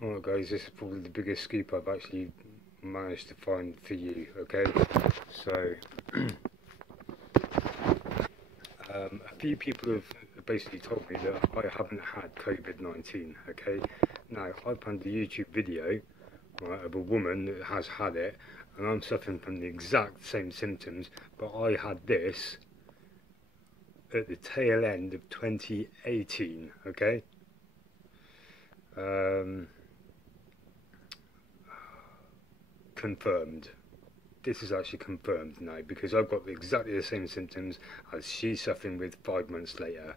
Alright guys, this is probably the biggest scoop I've actually managed to find for you, okay? So, a few people have basically told me that I haven't had COVID-19, okay? Now, I found a YouTube video, right, of a woman that has had it, and I'm suffering from the exact same symptoms, but I had this at the tail end of 2018, okay? Confirmed. This is actually confirmed now because I've got exactly the same symptoms as she's suffering with 5 months later,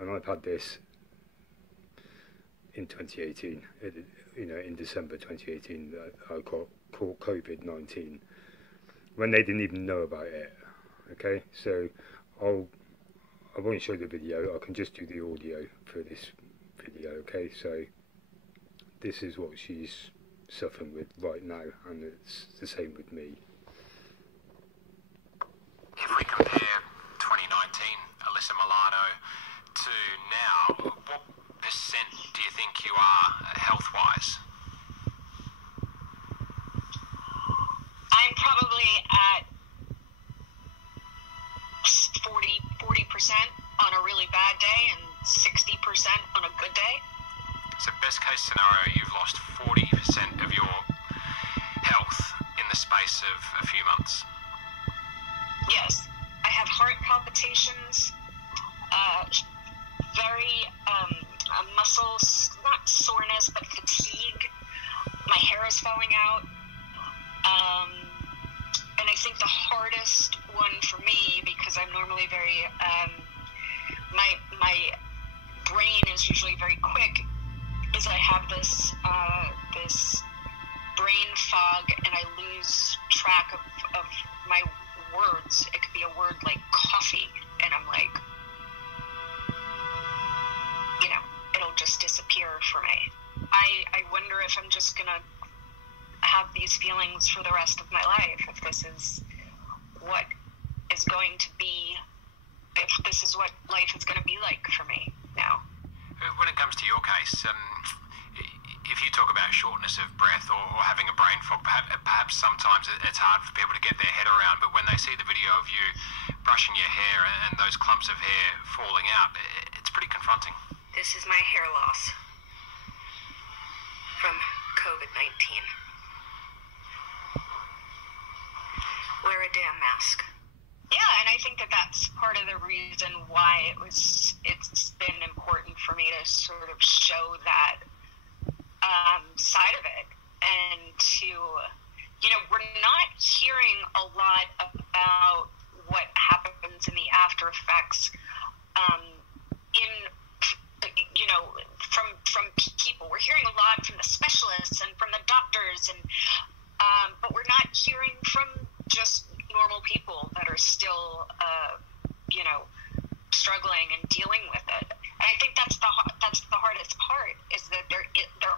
and I've had this in 2018, in December 2018 I caught COVID-19 when they didn't even know about it, okay? So I won't show the video, I can just do the audio for this video, okay? So this is what she's suffering with right now, and it's the same with me. If we compare 2019 Alyssa Milano to now, what percent do you think you are health-wise? I'm probably at 40% on a really bad day and 60% on a good day. So best case scenario, you've lost 40% of your health in the space of a few months. Yes, I have heart palpitations, very muscle, not soreness, but fatigue. My hair is falling out. And I think the hardest one for me, because I'm normally very, my brain is usually very quick, is I have this brain fog, and I lose track of my words. It could be a word like coffee, and I'm like, it'll just disappear for me. I wonder if I'm just gonna have these feelings for the rest of my life, if this is what is going to be, if this is what life is going to be like for me now. When it comes to your case, if you talk about shortness of breath or having a brain fog, perhaps sometimes it's hard for people to get their head around, but when they see the video of you brushing your hair and those clumps of hair falling out, it's pretty confronting. This is my hair loss from COVID-19. Wear a damn mask. Yeah, and I think that that's part of the reason why it's been important for me to sort of show that side of it, and to, we're not hearing a lot about what happens in the after effects from people. We're hearing a lot from the specialists and from the doctors, and but we're not hearing from just normal people that are still, struggling and dealing with it. And I think that's the hardest part, is that there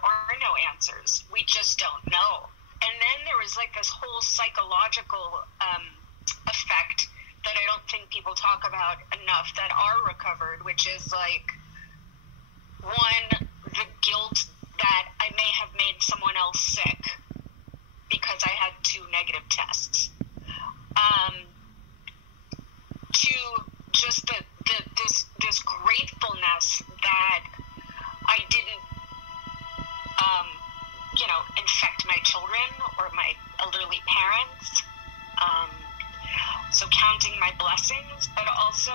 are no answers. We just don't know. And then there was like this whole psychological effect that I don't think people talk about enough that are recovered, which is like, one, the guilt that I may have made someone else sick because I had 2 negative tests. To just this gratefulness that I didn't, infect my children or my elderly parents. So counting my blessings, but also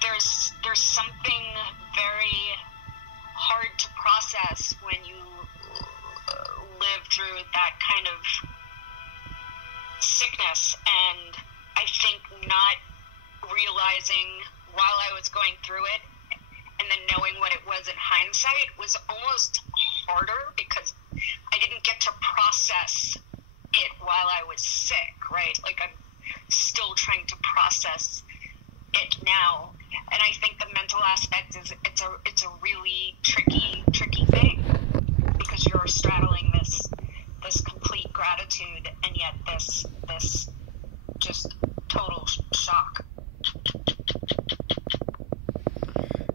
there's something very hard to process when you live through that kind of sickness. And I think not realizing while I was going through it, and then knowing what it was in hindsight, was almost harder, because I didn't get to process it while I was sick, right? Like, I'm still trying to process it now. And I think the mental aspect is it's a really tricky thing, because you're straddling this complete gratitude and yet this just total shock.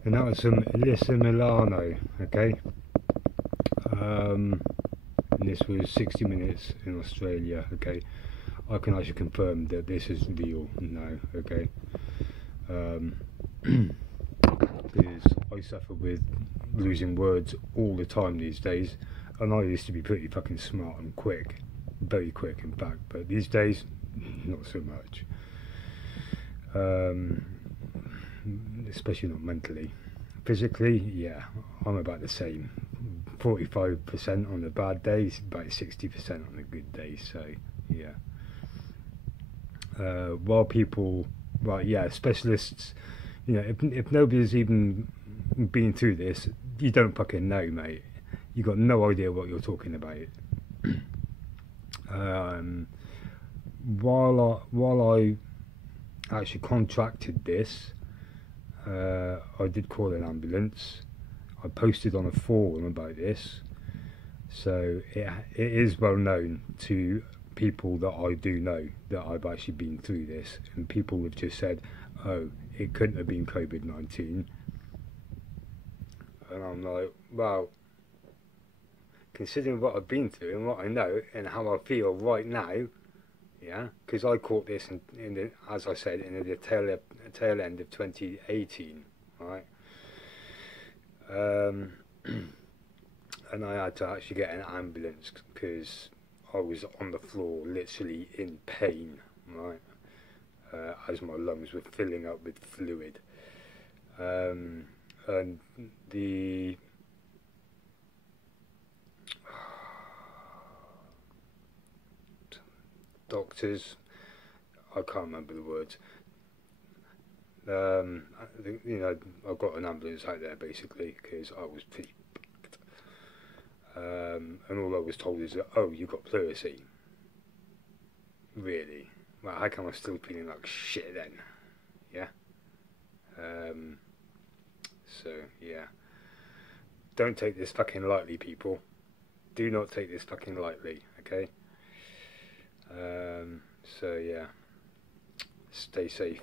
And that was from Alyssa Milano, okay? and this was 60 Minutes in Australia. Okay, I can actually confirm that this is real now. Okay, because I suffer with losing words all the time these days, and I used to be pretty fucking smart and quick, very quick in fact, but these days not so much, especially not mentally. Physically, yeah, I'm about the same, 45% on the bad days, about 60% on the good days. So yeah, while people, right, yeah, specialists, you know, if nobody's even been through this, you don't fucking know, mate. You got no idea what you're talking about. While I actually contracted this, I did call an ambulance. I posted on a forum about this, so it is well known to people that I do know that I've actually been through this, and people have just said, oh, it couldn't have been COVID-19. And I'm like, well, considering what I've been through and what I know and how I feel right now, yeah, because I caught this in the, as I said, in the tail end of 2018, right? And I had to actually get an ambulance because I was on the floor, literally in pain, right? As my lungs were filling up with fluid, and the doctors, I can't remember the words. You know, I got an ambulance out there basically because I was pretty fucked. And all I was told is that, oh, you got pleurisy. Really? Well, how come I'm still feeling like shit then? Yeah. So yeah. Don't take this fucking lightly, people. Do not take this fucking lightly, okay? So yeah, stay safe.